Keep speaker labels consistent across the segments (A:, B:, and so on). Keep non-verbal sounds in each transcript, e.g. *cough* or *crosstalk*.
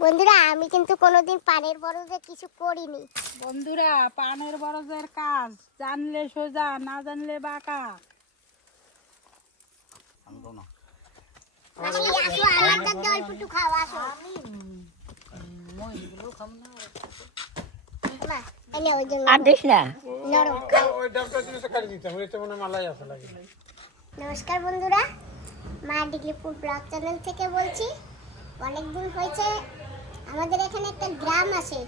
A: বন্ধুরা আমি কিন্তু কোনোদিন পানের বরজে কিছু করিনি।
B: বন্ধুরা পানের বরজের কাজ জানলে সোজা না জানলে বাঁকা।
A: নমস্কার বন্ধুরা মা ডিগ্রিপুর ব্লগ চ্যানেল থেকে বলছি অনেকদিন হয়েছে আমাদের এখানে একটা গ্রাম আছে।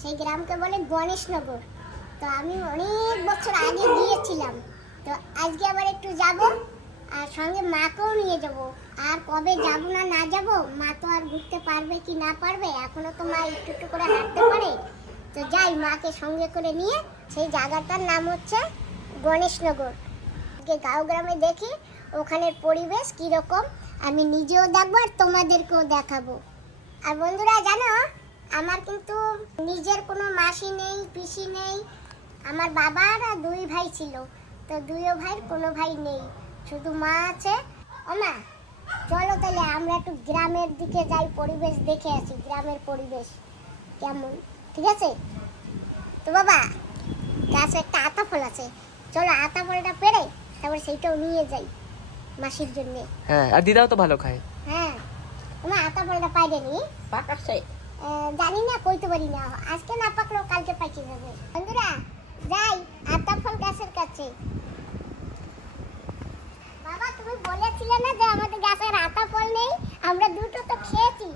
A: সেই গ্রামকে বলে গণেশনগর। তো আমি অনেক বছর আগে গিয়েছিলাম। তো আজকে আবার একটু যাব আর সঙ্গে মাকেও নিয়ে যাব। আর কবে যাব না না যাব, মা তো আর ঘুরতে পারবে কি না পারবে, এখনও তো মা একটু একটু করে হাঁটতে পারে। তো যাই, মাকে সঙ্গে করে নিয়ে সেই জায়গাটার নাম হচ্ছে গণেশনগর। আজকে গাঁও গ্রামে দেখি, ওখানের পরিবেশ কীরকম, আমি নিজেও দেখব আর তোমাদেরকেও দেখাবো। আর বন্ধুরা, জানো, আমার কিন্তু নিজের কোনো মাসি নেই, পিসি নেই। আমার বাবার আর দুই ভাই ছিল, তো দুইও ভাইয়ের কোনো ভাই নেই। শুধু মা আছে। ও মা, চলো তাহলে আমরা একটু গ্রামের দিকে যাই, পরিবেশ দেখে আসি, গ্রামের পরিবেশ কেমন, ঠিক আছে? তো বাবা, গাছে একটা আতা ফল আছে। চলো আতা ফলটা পেরে তারপর সেইটাও নিয়ে যাই মাসির জন্যে।
C: হ্যাঁ আর দিদাও তো ভালো খায়।
A: আমার আতা পাইরে নি
D: পাকাচ্ছে।
A: জানি না কইতে পারি না। আজকে না পাকলো কালকে পাইতে যাবে বন্ধুরা যাই আতা ফল গাছের কাছে। বাবা তুমি বলেছিলে না যে আমাদের গাছের আতা ফল নেই? আমরা দুটো তো খেয়েছি।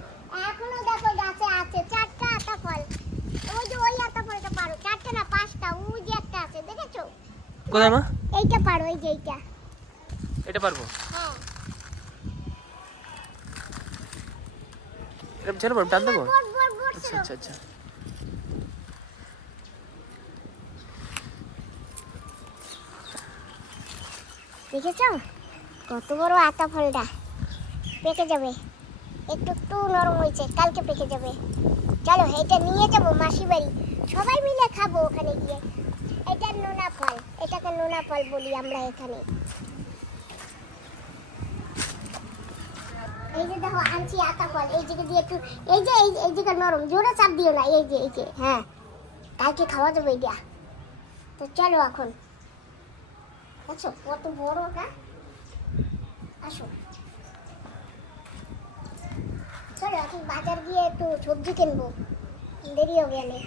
A: এখনও দেখো গাছে আছে চারটা আতা ফল। ওই যে ওই আতা ফলটা পারো। চারটে না পাঁচটা। ওই যে একটা আছে দেখেছ?
C: কোথায় মা?
A: এইটা পারো এই যে এইটা।
C: এটা পারব?
A: হ্যাঁ।
C: এটা ছেড়ে পারব টান দেবো?
A: বড়
C: আচ্ছা আচ্ছা আচ্ছা।
A: দেখেছ? কত বড় আতা ফলটা। পেকে যাবে। একটু একটু নরম হয়েছে কালকে পেকে যাবে। চলো এটা নিয়ে যাব মাসি বাড়ি। সবাই মিলে খাব ওখানে গিয়ে। এটা নোনা ফল এটাকে নোনা ফল বলি আমরা এখানে। এই যে দেখো আনছি আতা ফল এই জায়গা দিয়ে একটু এই যে এই জায়গা নরম জোরে চাপ দিও না এই যে এই যে হ্যাঁ। কালকে খাওয়া যাবে এটা। তো চলো এখন। আচ্ছা কত বড় না আসো। চলো এখন বাজার গিয়ে একটু সবজি কিনবো। দেরি হবে গেলে।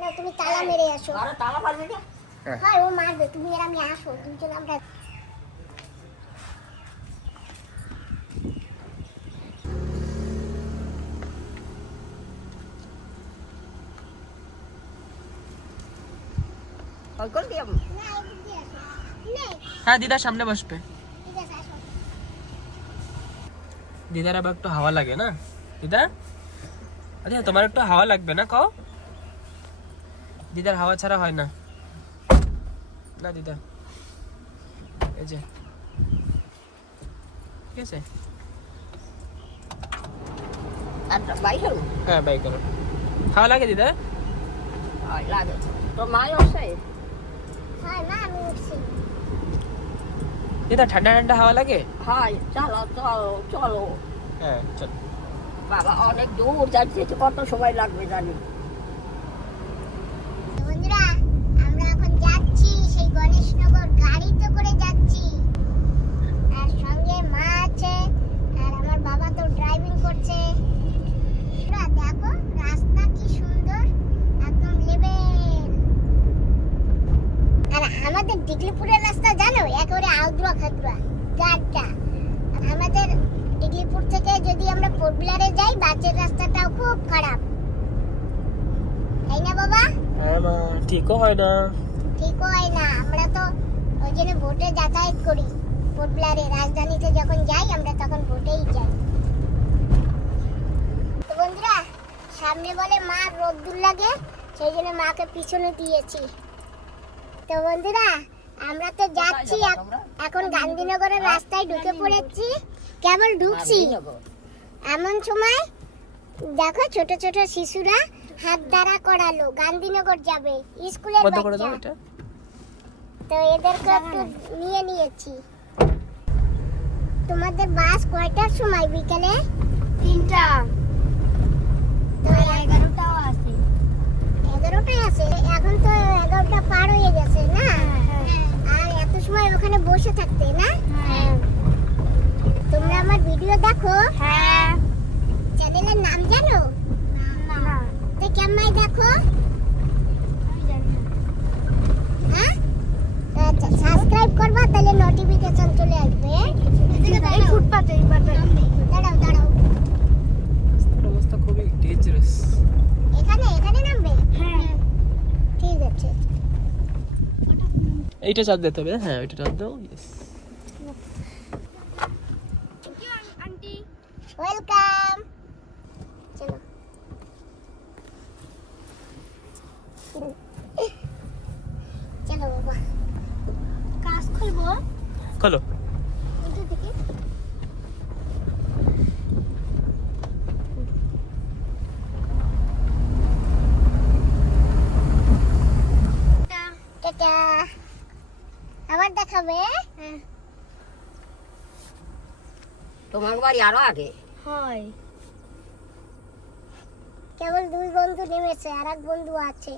A: না তুমি তালা মেরে আসো।
D: ঘরে তালা পারবি না?
A: হ্যাঁ ও মারবে তুমি আর আমি আসো দুজন আমরা
D: ওই কোন দিয়ে
A: না এদিক দিয়ে আসো নে
C: হ্যাঁ দিদার সামনে বসবে।
A: ঠিক আছে আসো
C: দিদার আবার একটু হাওয়া লাগে না? দিদা? আচ্ছা তোমার একটু হাওয়া লাগবে না? কও। দিদার হাওয়া ছাড়া হয় না। না দিদা। এই যে। ঠিক আছে?
D: বাইরে
C: হ্যাঁ বাই করো। হাওয়া লাগে দিদা?
D: লাগে। তো
A: আমি উঠছি
C: দিদা ঠান্ডা ঠান্ডা হাওয়া লাগে?
D: হাই চলো চলো চলো।
C: হ্যাঁ চল।
D: বাবা অনেক দূর যাচ্ছে কত সময় লাগবে জানি।
A: বন্ধুরা আমরা এখন যাচ্ছি সেই গণেশনগর গাড়িতে করে যাচ্ছি। আর সঙ্গে মা আছে আর আমার বাবা তো ড্রাইভিং করছে বন্ধুরা, দেখো রাস্তা কি সুন্দর একদম লেভেল আর ডিগলিপুরের রাস্তা জানো? একেবারে আউদ্রা খাদুরা গাড্ডা। আমাদের ডিগলিপুর থেকে যদি আমরা পোর্টবিলারে যাই বাসের রাস্তাটাও খুব খারাপ। তাই না বাবা?
C: হ্যাঁ মা ঠিকও হয় না।
A: ঠিক হয় না। আমরা তো ওই জন্য ভোটে যাতায়াত করি। পোটলারে রাজধানীতে যখন যাই আমরা তখন ভোটেই যাই। তো বন্ধুরা সামনে বলে মা রোদ্দুর লাগে সেই জন্য মাকে পিছনে দিয়েছি। তো বন্ধুরা আমরা তো যাচ্ছি এখন গান্ধীনগরের রাস্তায় ঢুকে পড়েছি। কেবল ঢুকছি। এমন সময় দেখো ছোট ছোট শিশুরা হাত দ্বারা করালো। গান্ধীনগর যাবে। স্কুলের বাচ্চা। তো এদেরকে একটু নিয়ে নিয়েছি। তোমাদের বাস কয়টার সময়? বিকেলে? তিনটা। এগারোটাও আছে। এগারোটায় আছে। এখন তো এগারোটা পার হয়ে গেছে না? হ্যাঁ। সময় ওখানে বসে থাকতে না? হ্যাঁ।, হ্যাঁ। তোমরা
C: আমার ভিডিও দেখো। চ্যানেলের
A: নাম জানো? তো কেমন দেখো? হ্যাঁ? আচ্ছা সাবস্ক্রাইব তাহলে নোটিফিকেশন চলে আসবে।
E: দাঁড়াও
A: এখানে এখানে নামবে? হ্যাঁ। ঠিক আছে।
C: এইটা চাপ দিতে হবে হ্যাঁ ওইটা চাপ দাও ইয়েস
A: ওয়েলকাম চলো চলো বাবা কাজ খুলবো?
C: খোলো
A: কিন্তু দেখি টাটা আবার হ্যাঁ।
D: তোমার বাড়ি আরও আগে?
A: হয়। কেবল দুই বন্ধু নেমেছে আর এক বন্ধু আছে।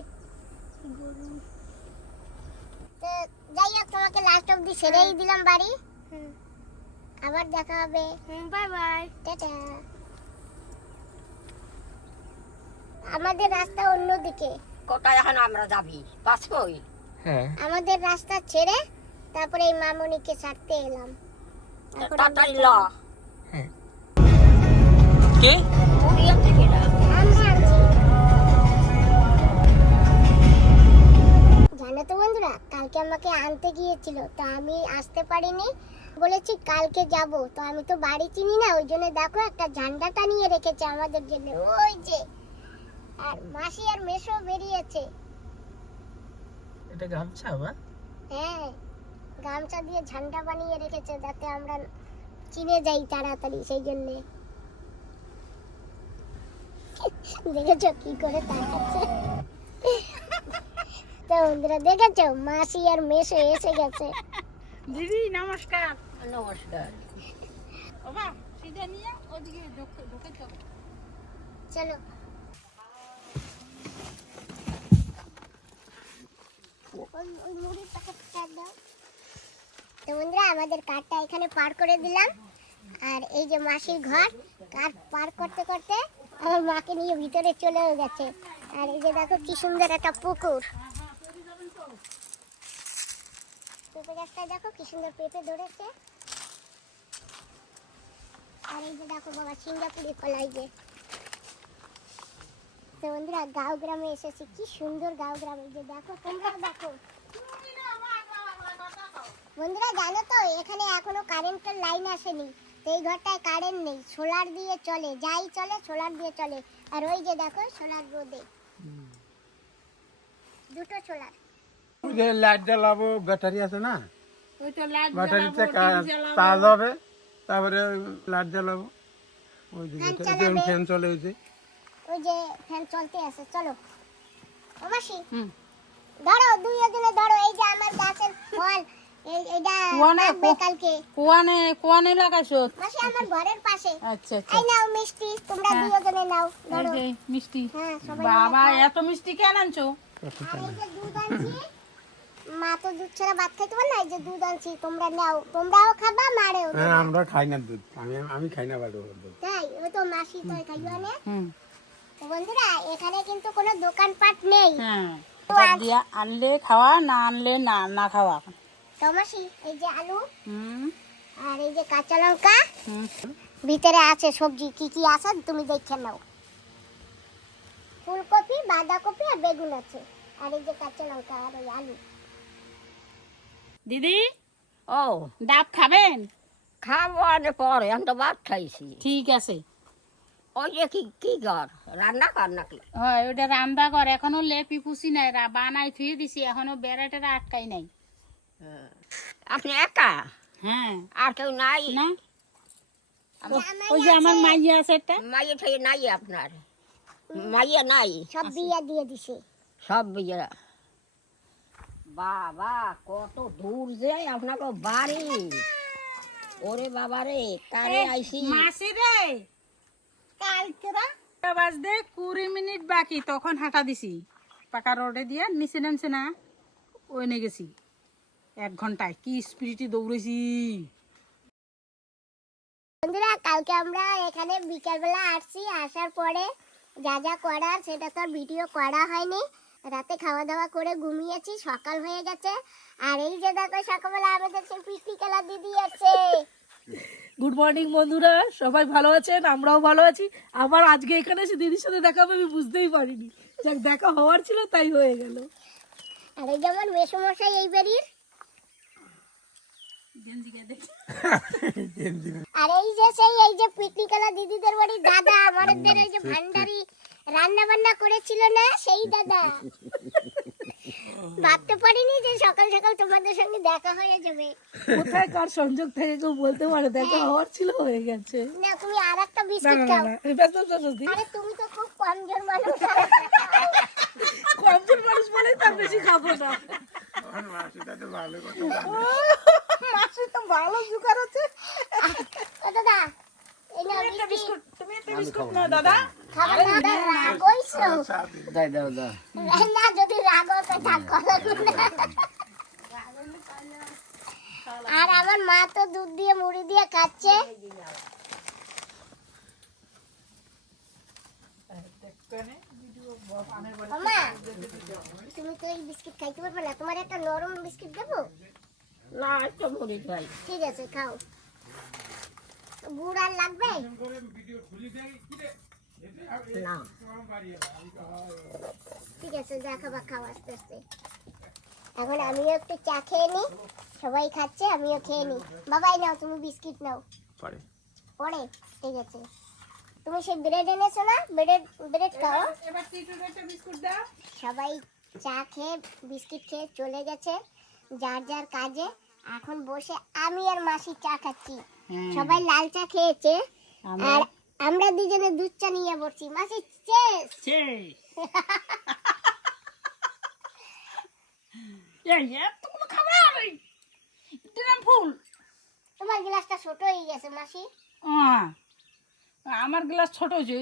A: যাই হোক তোমাকে লাস্ট অব্দি ছেড়েই দিলাম বাড়ি। আবার দেখা হবে। Bye bye tata. আমাদের রাস্তা অন্যদিকে।
D: কোথায় এখন আমরা যাবি?
C: হ্যাঁ।
A: আমাদের রাস্তা ছেড়ে তারপরে এই মামনিকে ছাড়তে এলাম।
D: ল
C: কে।
A: জানো তো বন্ধুরা কালকে আমাকে আনতে গিয়েছিল তো আমি আসতে পারিনি। বলেছি কালকে যাব তো আমি তো বাড়ি চিনি না ওই জন্য দেখো একটা ঝান্ডা টানিয়ে রেখেছে আমাদের জন্য। ওই যে আর মাসি আর মেশো বেরিয়েছে।
C: এটা গামছা মা?
A: হ্যাঁ। গামছা দিয়ে ঝান্ডা বানিয়ে রেখেছে যাতে আমরা চিনে যাই তাড়াতাড়ি সেই জন্যে। দেখেছ কি করে তাকাচ্ছে? তো বন্ধুরা দেখেছ? মাসি আর মেসো এসে গেছে।
B: দিদি নমস্কার।
D: নমস্কার।
B: বাবা সিধে নিয়ে ওদিকে ঢুকে ঢুকে চলো।
A: ওই- ওই মুড়ির প্যাকেটটা দাও। তো বন্ধুরা, আমাদের কারটা এখানে পার করে দিলাম। আর এই যে মাসির ঘর, কার পার করতে করতে আমার মাকে নিয়ে ভিতরে চলেও গেছে। আর এই যে দেখো কি সুন্দর একটা পুকুর। পেঁপে গাছটায় দেখো কি সুন্দর পেঁপে ধরেছে। আর এই যে দেখো বাবা সিঙ্গাপুরি কলাই যে। তো বন্ধুরা, গাঁও গ্রামে এসেছি। কি সুন্দর গাঁও গ্রামে। যে দেখো তোমরা দেখো। বন্ধুরা জানো তো এখানে এখনও কারেন্টের লাইন আসেনি। তো এই ঘরটায় কারেন্ট নেই সোলার দিয়ে চলে যাই চলে সোলার দিয়ে চলে। আর ওই যে দেখো সোলার রোদে। দুটো সোলার।
F: ওই যে লাইট জ্বালাবো ব্যাটারি আছে না?
B: ওই
F: ব্যাটারিতে চার্জ হবে তারপরে লাইট জ্বালাবো। ওই
A: চালাবে।
F: ফ্যান চলে হয়েছে
A: ওই যে ফ্যান চলতে আছে চলো। অবশ্যি ধরো দুই জনে ধরো এই যে আমার গাছের ফল।
B: কুয়ানে
A: পাকবে
B: কো-
A: কালকে।
B: কোয়ানে কোয়ানে লাগাইছো?
A: মাসি আমার ঘরের পাশে।
B: আচ্ছা আচ্ছা।
A: এই নাও মিষ্টি তোমরা
B: হ্যাঁ।
A: দুজনে নাও ধরো।
B: যে মিষ্টি।
A: হ্যাঁ
B: বাবা এত মিষ্টি কেন আনছো?
A: আর যে দুধ আনছি মা তো দুধ ছাড়া ভাত খাইতে পারে না এই যে দুধ আনছি তোমরা নাও। তোমরাও খাবা মারেও
F: হ্যাঁ আমরা খাই না দুধ। আমি আমি খাই না বাড়ি দুধ।
A: তাই ওই তো মাসি তো খাইও না। বন্ধুরা এখানে কিন্তু কোনো দোকানপাট নেই।
B: হ্যাঁ দিয়া আনলে খাওয়া না আনলে না না খাওয়া?
A: তো এই যে আলু
B: হুম।
A: আর এই যে কাঁচা লঙ্কা।
B: হুম।
A: ভিতরে আছে সবজি কি কি আছে তুমি দেখে নাও। ফুলকপি বাঁধাকপি আর বেগুন আছে। আর এই যে কাঁচা লঙ্কা আর ওই আলু।
B: দিদি
D: ও
B: ডাব খাবেন?
D: খাব আর পরে আমি তো ভাত খাইছি।
B: ঠিক আছে।
D: ওই যে কি কি ঘর? রান্না কর নাকি?
B: হয় ওটা রান্দা কর এখনও লেপি পুষি নাই রা বানাই থুয়ে দিছি এখনও বেড়াটেরা আটকাই নাই।
D: আপনি একা?
B: হ্যাঁ।
D: আর কেউ নাই?
B: না। ওই যে আমার মাইয়া আছে একটা।
D: মাইয়ে ঠেয়ে নাই আপনার? মাইয়া নাই?
A: সব বিয়ে দিয়ে দিছে।
D: সব বিয়ে। বাবা কত দূর যে আপনাকে বাড়ি। ওরে বাবা রে কারে আইসি?
B: মাসি রে। কালকে রা। বাজতে কুড়ি মিনিট বাকি তখন হাঁটা দিছি। পাকা রোডে দিয়ে নিচে নামছে না ওই নে গেছি। এক ঘন্টায়। কি স্পিরিটে দৌড়েছি।
A: বন্ধুরা কালকে আমরা এখানে বিকালবেলা আসছি। আসার পরে যা যা করার সেটা তো ভিডিও করা হয়নি। রাতে খাওয়া দাওয়া করে ঘুমিয়েছি সকাল হয়ে গেছে। আর এই যে দেখো সকালবেলা আমাদের সেই পিকনি খেলা দিদি আসছে
G: গুড মর্নিং বন্ধুরা। সবাই ভালো আছেন? আমরাও ভালো আছি। আবার আজকে এখানে এসে দিদির সাথে দেখা হবে আমি বুঝতেই পারিনি। যাক দেখা হওয়ার ছিল তাই হয়ে গেল।
A: আর এই যেমন মেসমশাই এই বাড়ির আর এই যে সেই এই যে পিকনিক খেলা দিদিদের বাড়ির দাদা আমাদের এই যে ভান্ডারি রান্না বান্না করেছিল না সেই দাদা। ভাবতে পারিনি যে সকাল সকাল তোমাদের সঙ্গে দেখা হয়ে যাবে।
G: কোথায় কার সংযোগ থেকে কেউ বলতে পারে? দেখা হওয়ার ছিল হয়ে গেছে।
A: না তুমি আর একটা বিস্কুট খাও। আরে তুমি তো খুব কমজোর মানুষ।
G: কমজন মানুষ বলেই তার বেশি খাব না।
B: মাসি তো ভালো জুকার আছে।
A: দাদা এই নাও
B: একটা
A: বিস্কুট
B: বিস্কুট তুমি একটা বিস্কুট নাও দাদা।
A: খাবে না দাদা রাগ হইছো
D: দাই দাও দাও
A: না যদি আর আমার মা তো দুধ দিয়ে মুড়ি দিয়ে খাচ্ছে। তুমি তো এই বিস্কিট খাইতে পারবে না। তোমার একটা নরম বিস্কিট দেবো?
D: না একটা মুড়ি খাই।
A: ঠিক আছে খাও। গুড় আর লাগবে?
D: না
A: ঠিক আছে যা খাবা খাও আস্তে আস্তে এখন আমিও একটু চা খেয়ে নিই সবাই খাচ্ছে আমিও খেয়ে নিই বাবাই নাও তুমি বিস্কিট নাও।
C: পরে।
A: পরে ঠিক আছে। তুমি সেই ব্রেড এনেছো না? ব্রেড ব্রেড খাও।
B: এবার টিটুর একটা বিস্কুট দাও।
A: সবাই চা খেয়ে বিস্কিট খেয়ে চলে গেছে যার যার কাজে। এখন বসে আমি আর মাসি চা খাচ্ছি। সবাই লাল চা খেয়েছে। আর আমরা দুজনে দুধ চা নিয়ে বসছি মাসি শেষ। *laughs*
B: এই এতগুলো খাবার দিলাম ফুল।
A: তোমার গ্লাসটা ছোট হয়ে গেছে মাসি।
B: আমার গ্লাস ছোট হয়েছে।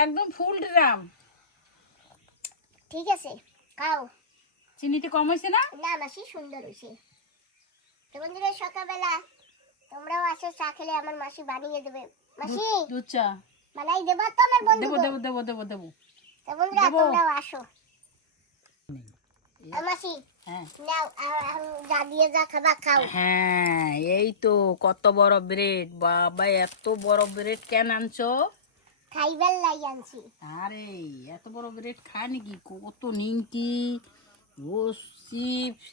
B: একদম ফুল ড্রাম।
A: ঠিক আছে খাও।
B: চিনিতে কম হয়েছে না?
A: না মাসি সুন্দর হয়েছে। তো বন্ধুরা সকালবেলা তোমরাও আসো চা খেলে আমার মাসি বানিয়ে দেবে। মাসি
B: দুধ চা।
A: বানাই দেবা তো আমার বন্ধু।
B: দেবো দেবো দেবো দেবো দেবো।
A: তো বন্ধুরা তোমরাও আসো। মাসি
B: হ্যাঁ।
A: নাও আর- আর যা দিয়ে যা খাবা খাও।
B: হ্যাঁ এই তো কত বড় ব্রেড। বাবা এত বড় ব্রেড কেন আনছো?
A: খাইবার লাই আনছি।
B: আরে এত বড় ব্রেড খায় নাকি? কত নিমকি ও চিপস।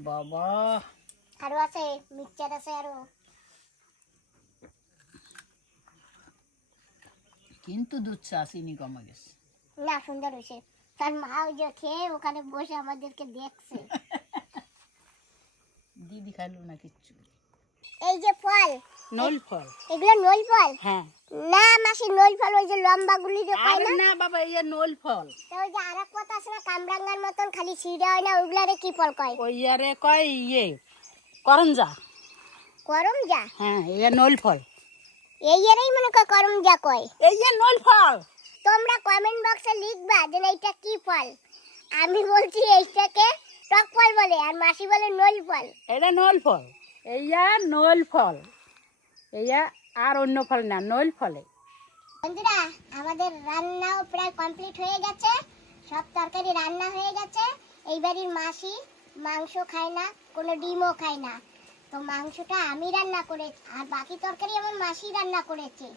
B: বাবা
A: আছে মিক্সচার আছে আরও।
B: কিন্তু দুধ চা চিনি কমে গেছে।
A: না সুন্দর হয়েছে। তার মা ওই যে খেয়ে ওখানে বসে আমাদেরকে দেখছে। *laughs*
B: দিদি খাইলো না কিচ্ছু।
A: এই যে ফল।
B: নল ফল।
A: এগুলো নল ফল?
B: হ্যাঁ।
A: না মাসি নল ফল ওই যে লম্বা গুলি যে পায় না?
B: না বাবা এই যে নল ফল।
A: তো ওই যে আর এক কথা আছে না কামরাঙ্গার মতন খালি ছিঁড়ে হয় না ওইগুলারে কি ফল কয়?
B: ওই আরে কয় ইয়ে করঞ্জা
A: করম যা?
B: হ্যাঁ এই যে নল ফল।
A: এই এরই মনে কয় করম যা কয়।
B: এই যে নল ফল।
A: তোমরা কমেন্ট বক্সে লিখবা যে এটা কি ফল। আমি বলছি এইটাকে টক ফল বলে আর মাসি বলে নল ফল।
B: এটা নল ফল। এইয়া নল ফল। এইয়া আর অন্য ফল না নল ফলে।
A: বন্ধুরা আমাদের রান্নাও প্রায় কমপ্লিট হয়ে গেছে। সব তরকারি রান্না হয়ে গেছে। এই বাড়ির মাসি মাংস খায় না, কোনো ডিমও খায় না। তো মাংসটা আমি রান্না করে আর বাকি তরকারি আমার মাসি রান্না করেছে।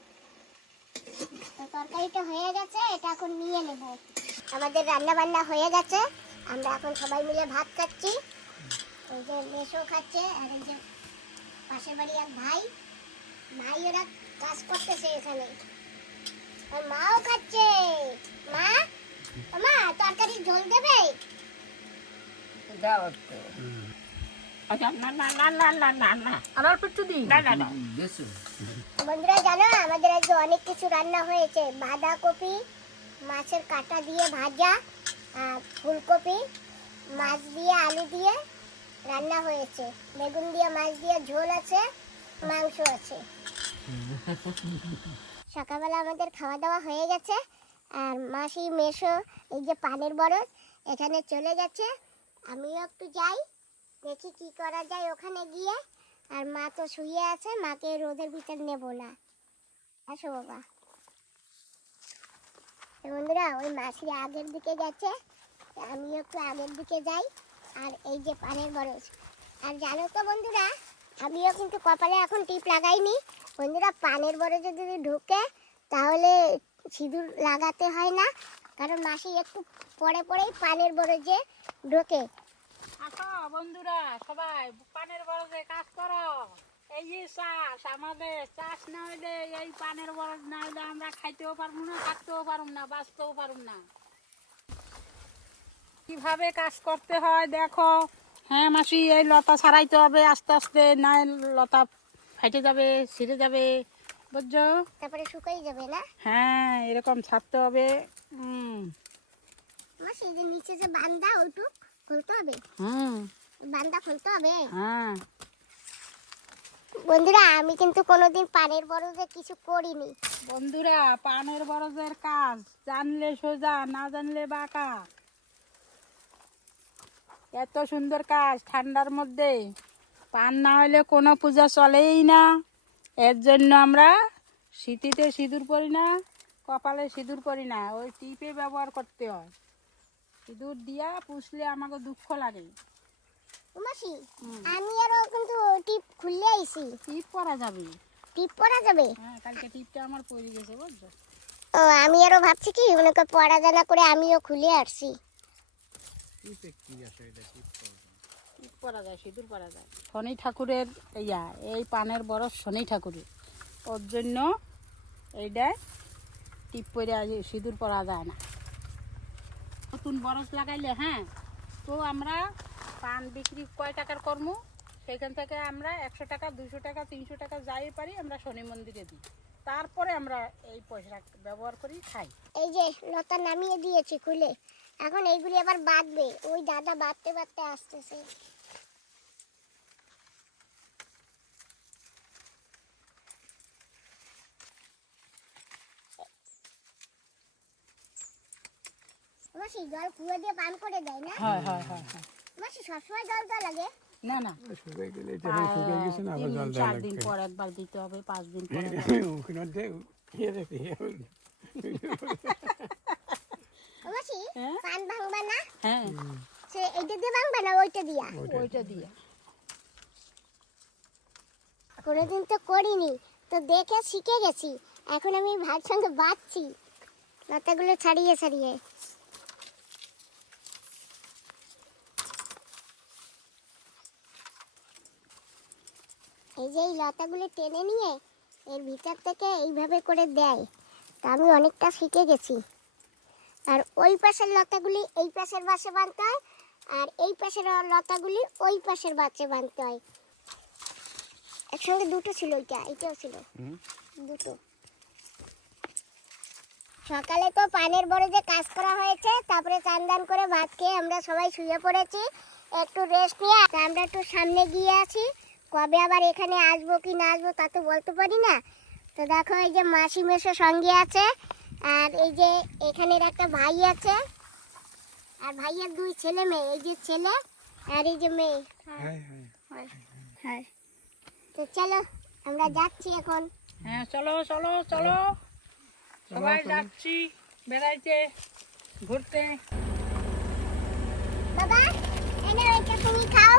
A: তো তরকারিটা হয়ে গেছে, এটা এখন নিয়ে নেব। আমাদের রান্না বান্না হয়ে গেছে। আমরা এখন সবাই মিলে ভাত খাচ্ছি। ওই যে মেশো খাচ্ছে, আর এই যে পাশের বাড়ি এক ভাই। ভাই, ওরা কাজ করতেছে এখানে। আর মাও খাচ্ছে। মা মা তরকারি ঝোল দেবে? আমাদের আজকে অনেক কিছু রান্না হয়েছে বাঁধাকপি মাছের কাঁটা দিয়ে ভাজা ফুলকপি মাছ দিয়ে আলু দিয়ে রান্না হয়েছে বেগুন দিয়ে মাছ দিয়ে ঝোল আছে মাংস আছে সকালবেলা আমাদের খাওয়া দাওয়া হয়ে গেছে আর মাসি মেশো এই যে পানের বরফ এখানে চলে গেছে। আমিও একটু যাই, দেখি কি করা যায় ওখানে গিয়ে। আর মা তো শুয়ে আছে, মাকে রোদের ভিতর নেব না। আসো বাবা। বন্ধুরা, ওই মাসি আগের দিকে গেছে, তো আমি একটু আগের দিকে যাই। আর এই যে পানের বরজ আর জানো তো বন্ধুরা, আমিও কিন্তু কপালে এখন টিপ লাগাইনি। বন্ধুরা, পানের বরজে যদি ঢুকে, তাহলে সিঁদুর লাগাতে হয় না। কারণ মাসি একটু পরে পরেই পানের বরজে ঢোকে।
B: আসো বন্ধুরা, সবাই পানের বরজে কাজ করো। এই যে চাষ, আমাদের চাষ না হইলে এই পানের বরজ না হইলে আমরা খাইতেও পারব না, থাকতেও পারব না, বাঁচতেও পারব না। কীভাবে কাজ করতে হয় দেখো। হ্যাঁ মাসি, এই লতা ছাড়াইতে হবে, আস্তে আস্তে না লতা ফাইটে যাবে, ছিঁড়ে যাবে। বুঝছ?
A: তারপরে শুকাই যাবে না?
B: হ্যাঁ এরকম ছাড়তে হবে। হুম।
A: মাসি এই যে নিচে যে বান্দা ওইটুক খুলতে হবে?
B: হুম।
A: বান্দা খুলতে হবে?
B: হ্যাঁ।
A: বন্ধুরা আমি কিন্তু কোনোদিন পানের বরজে কিছু করিনি।
B: বন্ধুরা পানের বরজের কাজ। জানলে সোজা না জানলে বাঁকা। এত সুন্দর কাজ ঠান্ডার মধ্যে। পান না হলে কোনো পূজা চলেই না। এর জন্য আমরা শীতিতে সিঁদুর পরি না কপালে সিঁদুর পরি না ওই টিপে ব্যবহার করতে হয়। সিঁদুর দিয়া পুষলে আমাকে দুঃখ লাগে।
A: আমি আরও কিন্তু টিপ খুললে আইছি।
B: টিপ পরা যাবে।
A: টিপ পরা যাবে?
B: হ্যাঁ কালকে টিপটা আমার পড়ে গেছে বুঝছ?
A: ও আমি আরও ভাবছি কি মনে কর পড়া জানা করে আমিও খুলে আসছি।
B: টিপ পরা যায় সিঁদুর পরা যায়। শনি ঠাকুরের ইয়া এই পানের বরফ শনি ঠাকুরের। ওর জন্য এইটা টিপ পরে সিঁদুর পরা যায় না। নতুন বরফ লাগাইলে হ্যাঁ তো আমরা পান বিক্রি কয় টাকার কর্ম? সেখান থেকে আমরা একশো টাকা দুশো টাকা তিনশো টাকা যাই পারি আমরা শনি মন্দিরে দিই। তারপরে আমরা এই পয়সা ব্যবহার করি খাই।
A: এই যে লতা নামিয়ে দিয়েছি খুলে এখন এইগুলি আবার বাঁধবে। ওই দাদা বাঁধতে বাঁধতে আসতেছে। মাসি জল কুয়ো দিয়ে পান করে দেয় না?
B: হয় হয় হয় হয়।
A: মাসি সবসময় জল দেওয়া লাগে।
B: না না।
F: শুকিয়ে গেলে শুকিয়ে গেছে না আবার জল
B: চার দিন পর একবার দিতে হবে পাঁচ দিন পর *laughs*
F: ওখানে
A: মাসি
B: হ্যাঁ?
A: পান ভাঙবা না?
B: হ্যাঁ।
A: সে এইটা দিয়ে ভাঙবা না ওইটা দিয়া?
B: ওইটা দিয়ে।
A: কোনোদিন তো করিনি তো দেখে শিখে গেছি। এখন আমি ভাইয়ের সঙ্গে বাঁচছি। লতাগুলো ছাড়িয়ে ছাড়িয়ে। এই যে এই লতাগুলো টেনে নিয়ে এর ভিতর থেকে এইভাবে করে দেয় তা আমি অনেকটা শিখে গেছি। আর ওই পাশের লতাগুলি এই পাশের বাসে বাঁধতে হয় আর এই পাশের লতাগুলি ওই পাশের বাসে বাঁধতে হয়। একসঙ্গে দুটো ছিল ওইটা এটাও ছিল। দুটো। সকালে তো পানের বরজে কাজ করা হয়েছে তারপরে চান দান করে ভাত খেয়ে আমরা সবাই শুয়ে পড়েছি। একটু রেস্ট নিয়ে আমরা একটু সামনে গিয়ে আছি। কবে আবার এখানে আসব কি না আসব তা তো বলতে পারি না। তো দেখো এই যে মাসি মেশো সঙ্গে আছে আর এই যে এখানের একটা ভাই আছে। আর ভাইয়ের দুই ছেলে মেয়ে এই যে ছেলে আর এই যে মেয়ে। তো চলো আমরা যাচ্ছি এখন।
B: হ্যাঁ চলো চলো চলো। সবাই যাচ্ছি বেড়াইতে ঘুরতে।
A: বাবা এনে ওইটা তুমি খাও।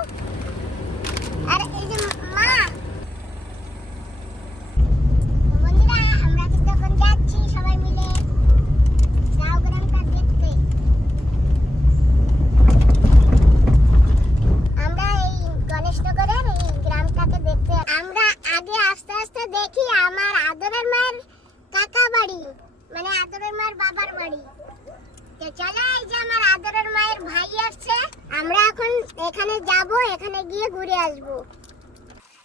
A: দেখি আমার আদরের মায়ের কাকা বাড়ি মানে আদরের মায়ের বাবার বাড়ি। চলো এই যে আমার আদরের মায়ের ভাই আসছে আমরা এখন এখানে যাব এখানে গিয়ে ঘুরে আসব।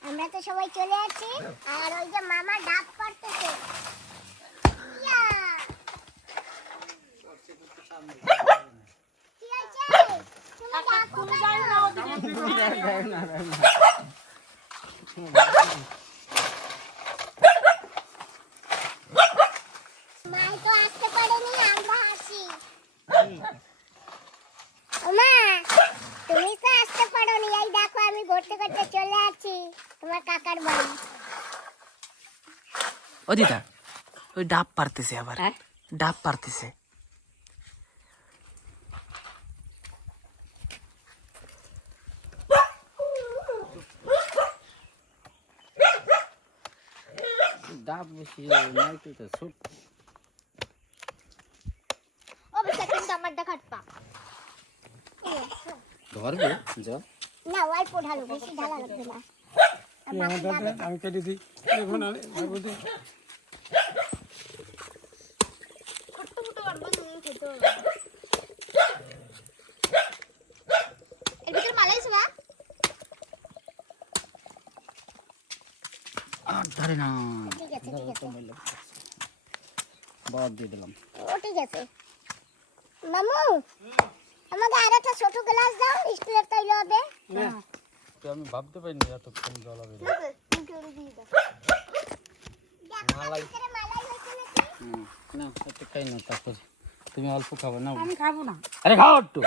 A: আমরা তো সবাই চলে আসছি আর ওই যে মামা ডাব করতেছে ডাকো কেন? মাই তো আসতে পারেনি আমরা আসি। ওমা তুমি তো আসতে পারো নি এই দেখো আমি ঘুরতে ঘুরতে চলে আসছি তোমার কাকার বাড়ি।
C: ও ওই ডাব পারতেছে আবার।
D: হ্যাঁ?
C: ডাব পারতেছে।
H: ডাব বেশি নাইতে তো ছোট।
A: ও বেটা কিন্তু আমার দেখাট পা
H: ধরবে যা
A: না অল্প ঢালো বেশি ঢালা লাগবে না আর বাকি
F: আমাদের
A: যাবে।
F: আমি কেটে দিই দেখুন আমি দেখুন দিই।
A: ছোট্ট ছোট বানবো তুমি খেতে পারবে না। এর ভিতরে মালাই আছে বা
H: আর ধরে না
A: ঠিক আছে ঠিক আছে
H: বাদ দিয়ে দিলাম
A: ও ঠিক আছে মামু আমাকে আর একটা ছোট গ্লাস দাও স্টিলের তৈরি হবে।
H: তো আমি ভাবতে পারিনি এতক্ষণ জল হবে। মালাই। না একটু খাই না তারপর। তুমি অল্প খাবে না
B: আমি খাব না।
H: আরে খাও একটু।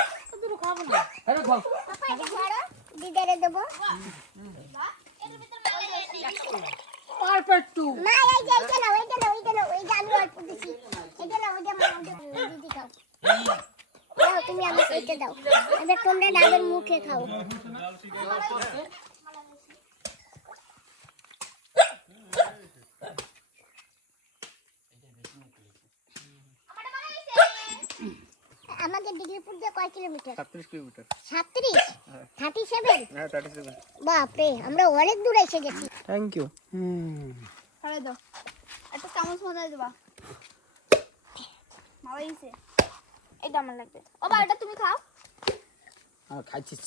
B: খাব না।
H: আরে খাও।
A: পাপা এটা ধরো দিদারে দেবো।
B: পারফেক্ট
A: মা এই যে এইটা নাও এইটা নাও এইটা নাও এইটা আমি অল্প দিছি। এইটা নাও ওইটা মা দিদি খাও। তুমি আমাকে এইটা দাও। এবার তোমরা ডাবের মুখে খাও। আমাকে ডিগ্রিপুর দিয়ে কয় কিলোমিটার?
H: সাতত্রিশ কিলোমিটার।
A: সাতত্রিশ? থার্টি সেভেন
H: হ্যাঁ থার্টি সেভেন
A: বাপরে আমরা অনেক দূর এসে গেছি।
C: থ্যাংক ইউ
E: তাহলে দাও। একটা চামচ মতো দেবা। মালা দিছে এটা আমার লাগবে। ও বা এটা তুমি খাও।
H: আর খাইছিস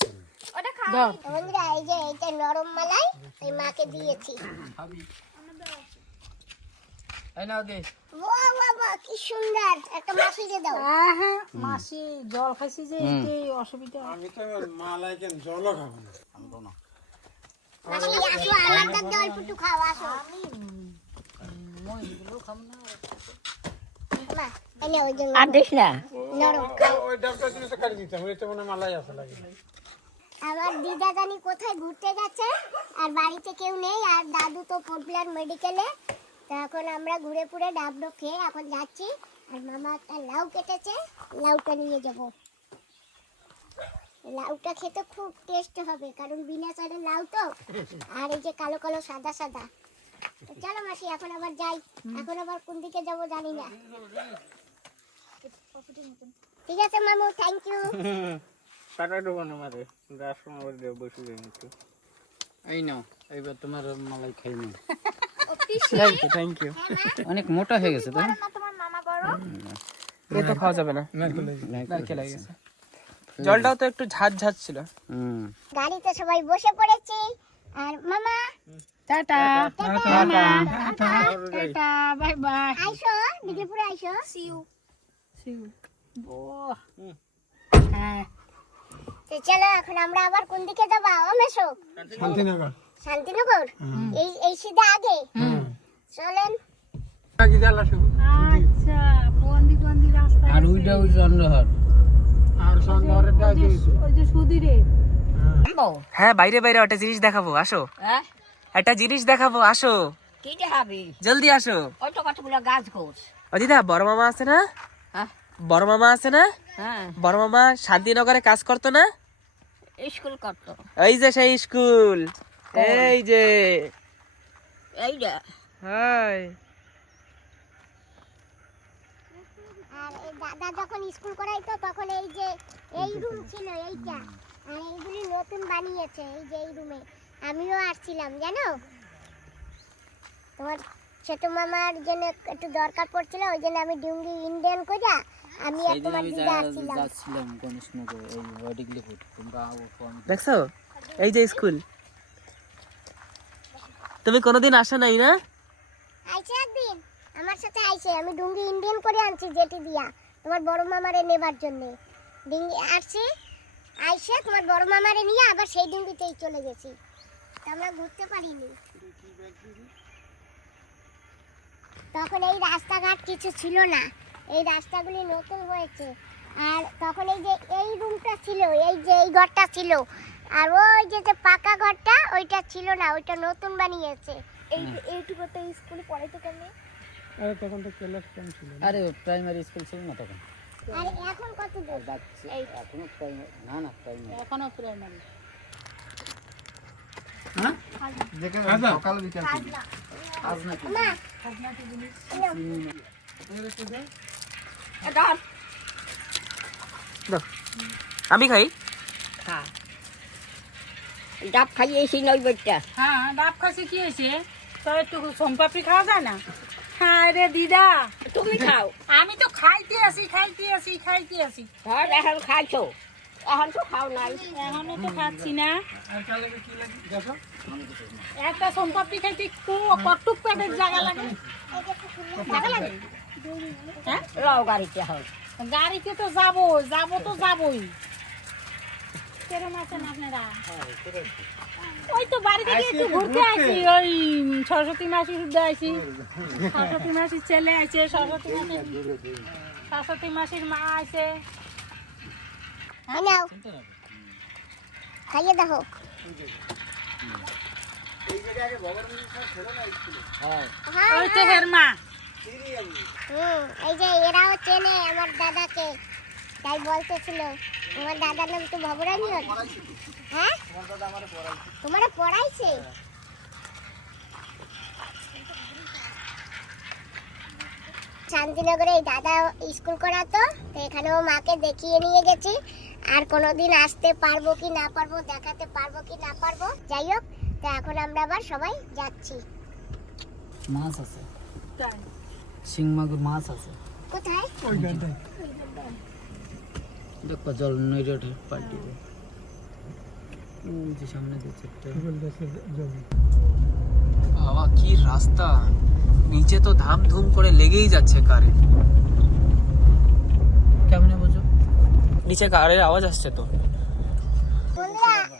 E: ওটা খাও।
A: বন্ধুরা এই যে এইটা নরম মালাই এই মাকে দিয়েছি।
H: এই নাও দে।
A: বাহ বাহ বাহ কি সুন্দর। একটা মাসিকে দাও।
B: হ্যাঁ হ্যাঁ। মাসি জল খাইছি যে এতেই অসুবিধা।
F: আমি তো মালাই কেন জলও খাব না।
H: না।
A: মাসি আসো অল্প খাও আসো। মা এনে ওই জন্য
D: আর দিস না।
A: আমার দিদা জানি কোথায় ঘুরতে গেছে আর বাড়িতে কেউ নেই আর দাদু তো মেডিকেলে। এখন আমরা ঘুরে পুরে ডাবডো খেয়ে এখন যাচ্ছি আর মামা একটা লাউ কেটেছে লাউটা নিয়ে যাব। লাউটা খেতে খুব টেস্ট হবে কারণ বিনা চালের লাউ তো আর এই যে কালো কালো সাদা সাদা। চলো মাসি এখন আবার যাই। এখন আবার কোন দিকে যাব জানি না। ঠিক আছে মামু থ্যাংক ইউ *laughs*
H: টাকা দেবো না মারে যার সময় দেবো বসে যাই একটু। এই নাও এইবার তোমার মালাই খাই নি।
C: থ্যাংক ইউ থ্যাংক ইউ
H: অনেক মোটা হয়ে গেছে তো
E: তোমার মামা বড়?
C: এ তো খাওয়া যাবে না। নারকেল গেছে জলটাও তো একটু ঝাঁঝ ঝাঁঝ ছিল।
H: হুম
A: গাড়িতে সবাই বসে পড়েছি। আর মামা?
B: Tata.
A: Tata
B: tata. Bye bye
A: আইসো ডিগ্রিপুরে আইসো
B: হ্যাঁ।
A: তো চলো এখন আমরা আবার কোন দিকে যাব? অমেশো
F: শান্তিনগর।
A: শান্তিনগর? এই এই সিধা আগে? চলেন।
F: আগে জ্বালা শুধু
B: আচ্ছা বন্দি বন্দি রাস্তা
H: আর ওইটা ওই চন্দ্রহার
F: আর সন্ধ্যারে
B: ওই যে ওই
C: হ্যাঁ বাইরে বাইরে একটা জিনিস দেখাবো আসো।
D: হ্যাঁ?
C: একটা জিনিস দেখাবো আসো।
D: কি দেখাবি?
C: জলদি আসো।
D: ওই তো কতগুলো গাছ গোছ।
C: ও দিদা বড় মামা আছে না? বড় মামা আছে না?
D: হ্যাঁ।
C: বড় মামা শান্তিনগরে কাজ করতো না?
D: স্কুল করতো।
C: এই যে সেই স্কুল। এই যে।
D: এইটা
C: হাই।
A: আর এই দাদা যখন স্কুল করাইতো তখন এই যে এই রুম ছিল এইটা। আর এইগুলি নতুন বানিয়েছে এই যে এই রুমে আমিও আসছিলাম জানো? তোমার ছোট মামার জন্য একটু দরকার পড়ছিল ওই জন্য আমি ডুঙ্গি ইন্ডিয়ান কইরা আমি
H: যাচ্ছিলাম গণেশনগর এই ওয়াডিগলিপুর তোমরা
C: দেখছ? এই যে স্কুল। তুমি কোনোদিন আসো নাই না?
A: আইছে একদিন। আমার সাথে আইছে। আমি ডুঙ্গি ইন্ডিয়ান করে আনছি জেটি দিয়া। তোমার বড় মামারে নেবার জন্য। ডিঙ্গি আসছে আইসে তোমার বড় মামারে নিয়ে আবার সেই ডিঙ্গিতেই চলে গেছি। আমরা ঘুরতে পারিনি। তখন এই রাস্তাঘাট কিছু ছিল না। এই রাস্তাগুলি নতুন হয়েছে। আর তখন এই যে এই রুমটা ছিল এই যে এই ঘরটা ছিল আর ওই যে যে পাকা ঘরটা ওইটা ছিল না ওইটা নতুন বানিয়েছে।
E: এই এইটুকু তো স্কুলে পড়াইতো কেমনে?
F: আরে তখন তো ক্লাস কম ছিল
H: আরে প্রাইমারি স্কুল ছিল না তখন।
A: আর এখন কত দূর?
H: যাচ্ছে এখনও প্রাইমারি না না প্রাইমারি
B: এখনও প্রাইমারি
H: হ্যাঁ?
A: মা।
C: আমি খাই?
D: খা ডাব খাইয়েছি নই বেটটা
B: হ্যাঁ ডাব খাসি কি হয়েছে তো একটু সোমপাপড়ি খাওয়া যায় না? হ্যাঁ রে দিদা।
D: তুমি খাও।
B: আমি তো খাইতে আসি খাইতে আসি খাইতে আসি।
D: ধর এখন খাইছো। এখন তো খাও নাই।
B: এখনও তো খাচ্ছি না। একটা সোমপাপড়ি খাইতে কো- কটুক পেটের জায়গা লাগে। জায়গা লাগে? হ্যাঁ?
D: লও গাড়িতে হয়।
B: গাড়িতে তো যাব যাব তো যাবোই। কেরম আছেন আপনারা? ওই তো বাড়ি থেকে একটু ঘুরতে আসি ওই সরস্বতী মাসি শুদ্ধ আসি। সরস্বতী মাসির ছেলে আছে সরস্বতী মাসির সরস্বতী মাসির মা আছে।
A: খাইয়ে দেখো হ্যাঁ
B: ওই তো হের মা।
A: হুম এই যে এরাও চেনে আমার দাদাকে তাই বলতেছিল। তোমার দাদার নাম তো ভবরানীয়ন হ্যাঁ? তোমার পড়াইছে? শান্তিনগরে এই দাদা স্কুল করাতো তো এখানেও মাকে দেখিয়ে নিয়ে গেছি। আর কোনোদিন আসতে পারব কি না পারব দেখাতে পারব কি না পারব যাই হোক তো এখন আমরা আবার সবাই যাচ্ছি।
H: মাছ আছে। শিং মাগুর মাছ আছে।
A: কোথায়?
H: দেখো জল ওই যে সামনে দিচ্ছে
C: বাবা কি রাস্তা। নিচে তো ধাম ধুম করে লেগেই যাচ্ছে কারে
H: কেমনে বুঝো?
C: নিচে কারের আওয়াজ আসছে তো।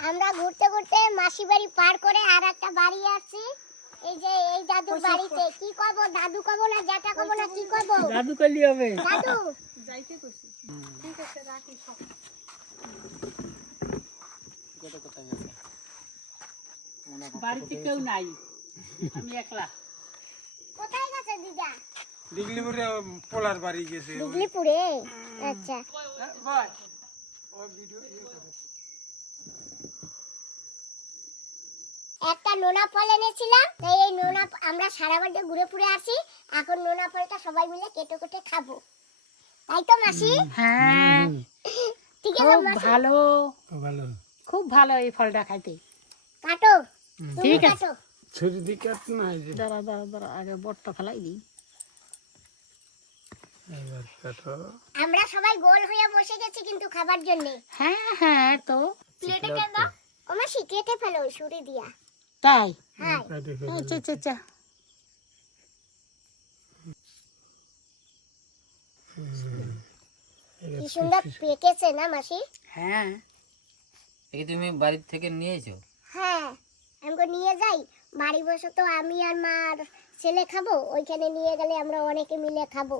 A: আমরা ঘুরতে ঘুরতে মাসি বাড়ি পার করে আর একটা বাড়ি আসছি। এই যে এই দাদুর বাড়িতে কি করব? দাদু কব না জ্যাঠা কব না কি করব?
H: জাদু করলি হবে।
A: দাদু।
B: বাড়িতে কেউ নাই। আমি একলা।
A: কোথায় গেছে দিদা?
F: পোলার বাড়ি গেছে।
A: দুগলিপুরে আচ্ছা। একটা নোনা ফল এনেছিলাম তাই এই নোনা আমরা সারা বাড়িতে ঘুরে ফুরে আসি এখন নোনা ফলটা সবাই মিলে কেটে কেটে খাব। তাই তো মাসি?
B: হ্যাঁ।
A: ঠিক আছে
B: খুব
A: মাসি?
B: ভালো।
F: ভালো।
B: খুব ভালো এই ফলটা খাইতে।
A: কাটো তুমি
B: ঠিক আছে।
A: কাটো।
F: ছুরি দিকে না এই যে।
B: দাঁড়া দাঁড়া দাঁড়া আগে বটটা ফেলাই দিই।
F: কাটো।
A: আমরা সবাই গোল হয়ে বসে গেছি কিন্তু খাবার জন্য।
B: হ্যাঁ হ্যাঁ তো।
A: প্লেটে কেন ও মাসি কেটে ফেলো ছুরি দিয়া।
B: তাই?
A: হ্যাঁ
B: আচ্ছা আচ্ছা আচ্ছা
A: কি সুন্দর পেকেছে না মাসি?
B: হ্যাঁ।
H: এই তুমি বাড়ির থেকে নিয়েছো?
A: হ্যাঁ আমাকে নিয়ে যাই। বাড়ি বসে তো আমি আর মা আর ছেলে খাব ওইখানে নিয়ে গেলে আমরা অনেকে মিলে খাব।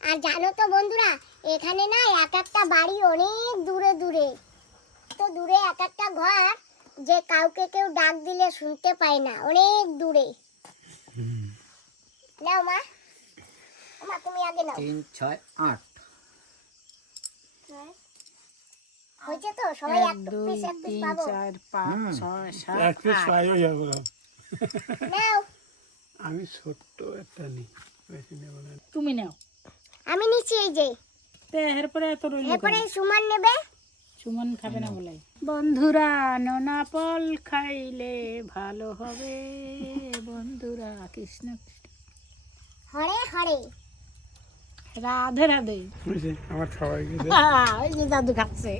A: আর জানো তো বন্ধুরা এখানে না এক একটা বাড়ি অনেক দূরে দূরে। তো দূরে এক একটা ঘর যে কাউকে কেউ ডাক দিলে শুনতে পায় না অনেক দূরে। নাও মা। মা তুমি আগে নাও।
H: তিন ছয় আট।
A: হয়েছে তো? সবাই
B: এক
A: পিস এক পিস
B: তিন
A: পাবো?
B: চার পাঁচ ছয় সাত
F: এক পিস
B: আট।
F: যাব
A: নাও।
F: আমি ছোট্ট একটা নিই বেশি নেব না।
B: তুমি নাও।
A: আমি নিচ্ছি এই যে।
B: তে এরপরে এত রইল
A: এরপরে সুমান নেবে।
B: সুমন খাবে না বলে। বন্ধুরা নোনা ফল খাইলে ভালো হবে। বন্ধুরা কৃষ্ণ
A: হরে হরে।
B: রাধে রাধে।
F: আমার খাওয়াই গেছে।
B: ওই যে দাদু খাচ্ছে।